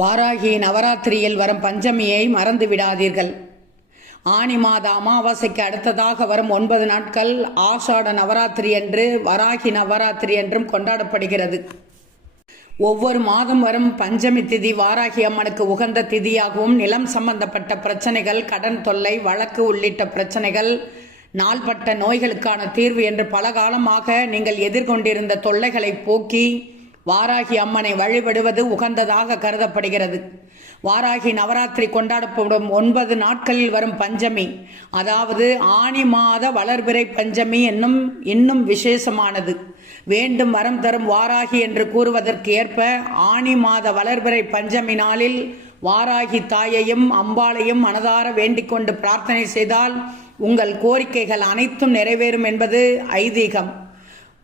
வாராகி நவராத்திரியில் வரும் பஞ்சமியை மறந்து விடாதீர்கள். ஆனி மாத அமாவாசைக்கு அடுத்ததாக வரும் 9 நாட்கள் ஆஷாட நவராத்திரி என்று வராகி நவராத்திரி என்றும் கொண்டாடப்படுகிறது. ஒவ்வொரு மாதம் வரும் பஞ்சமி திதி வாராகி அம்மனுக்கு உகந்த திதியாகவும், நிலம் சம்பந்தப்பட்ட பிரச்சனைகள், கடன் தொல்லை, வழக்கு உள்ளிட்ட பிரச்சனைகள், நாள்பட்ட நோய்களுக்கான தீர்வு என்று பல காலமாக நீங்கள் எதிர்கொண்டிருந்த தொல்லைகளை போக்கி வாராகி அம்மனை வழிபடுவது உகந்ததாக கருதப்படுகிறது. வாராகி நவராத்திரி கொண்டாடப்படும் 9 நாட்களில் வரும் பஞ்சமி, அதாவது ஆனி மாத வளர்பிறை பஞ்சமி இன்னும் விசேஷமானது. வேண்டும் வரம் தரும் வாராகி என்று கூறுவதற்கு ஏற்ப ஆனி மாத வளர்பிறை பஞ்சமி நாளில் வாராகி தாயையும் அம்பாளையும் மனதார வேண்டிக் கொண்டு பிரார்த்தனை செய்தால் உங்கள் கோரிக்கைகள் அனைத்தும் நிறைவேறும் என்பது ஐதீகம்.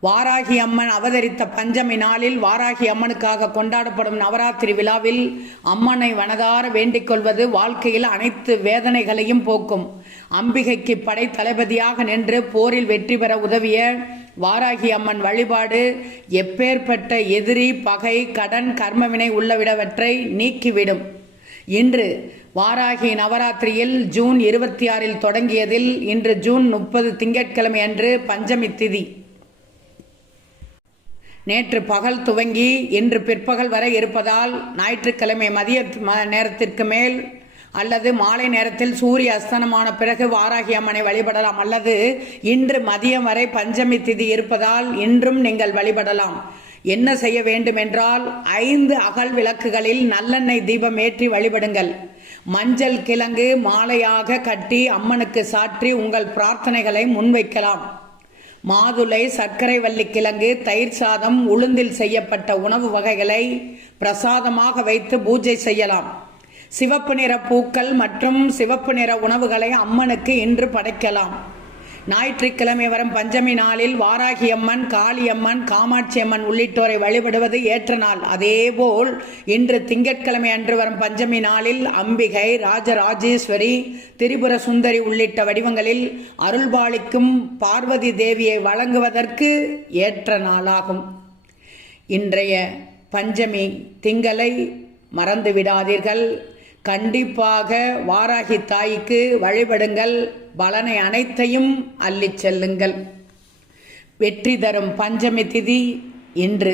வாராகி அம்மன் அவதரித்த பஞ்சமி நாளில் வாராகி அம்மனுக்காக கொண்டாடப்படும் நவராத்திரி விழாவில் அம்மனை மனதார வேண்டிக் கொள்வது வாழ்க்கையில் அனைத்து வேதனைகளையும் போக்கும். அம்பிகைக்கு படை தளபதியாக நின்று போரில் வெற்றி பெற உதவிய வாராகி அம்மன் வழிபாடு எப்பேற்பட்ட எதிரி, பகை, கடன், கர்மவினை உள்ளவிடவற்றை நீக்கிவிடும். இன்று வாராகி நவராத்திரியில் ஜூன் 26 தொடங்கியதில் இன்று ஜூன் 30 திங்கட்கிழமை அன்று பஞ்சமி திதி. நேற்று பகல் துவங்கி இன்று பிற்பகல் வரை இருப்பதால் ஞாயிற்றுக்கிழமை மதிய நேரத்திற்கு மேல் அல்லது மாலை நேரத்தில் சூரிய அஸ்தமனமான பிறகு வாராகி அம்மனை வழிபடலாம். அல்லது இன்று மதியம் வரை பஞ்சமி திதி இருப்பதால் இன்றும் நீங்கள் வழிபடலாம். என்ன செய்ய வேண்டும் என்றால் 5 அகல் விளக்குகளில் நல்லெண்ணெய் தீபம் ஏற்றி வழிபடுங்கள். மஞ்சள் கிழங்கு மாலையாக கட்டி அம்மனுக்கு சாற்றி உங்கள் பிரார்த்தனைகளை முன்வைக்கலாம். மாதுளை, சர்க்கரை வள்ளி கிழங்கு, தயிர் சாதம், உளுந்தில் செய்யப்பட்ட உணவு வகைகளை பிரசாதமாக வைத்து பூஜை செய்யலாம். சிவப்பு நிற பூக்கள் மற்றும் சிவப்பு நிற உணவுகளை அம்மனுக்கு இன்று படைக்கலாம். ஞாயிற்றுக்கிழமை வரும் பஞ்சமி நாளில் வாராகி அம்மன், காளியம்மன், காமாட்சி அம்மன் உள்ளிட்டோரை வழிபடுவது ஏற்ற நாள். அதேபோல் இன்று திங்கட்கிழமை அன்று வரும் பஞ்சமி நாளில் அம்பிகை, ராஜராஜேஸ்வரி, திரிபுர சுந்தரி உள்ளிட்ட வடிவங்களில் அருள்பாலிக்கும் பார்வதி தேவியை வழங்குவதற்கு ஏற்ற நாளாகும். இன்றைய பஞ்சமி திங்களை மறந்து விடாதீர்கள். கண்டிப்பாக வாராகி தாய்க்கு வழிபடுங்கள். பலனை அனைத்தையும் அள்ளிச் செல்லுங்கள். வெற்றி தரும் பஞ்சமி திதி இன்று.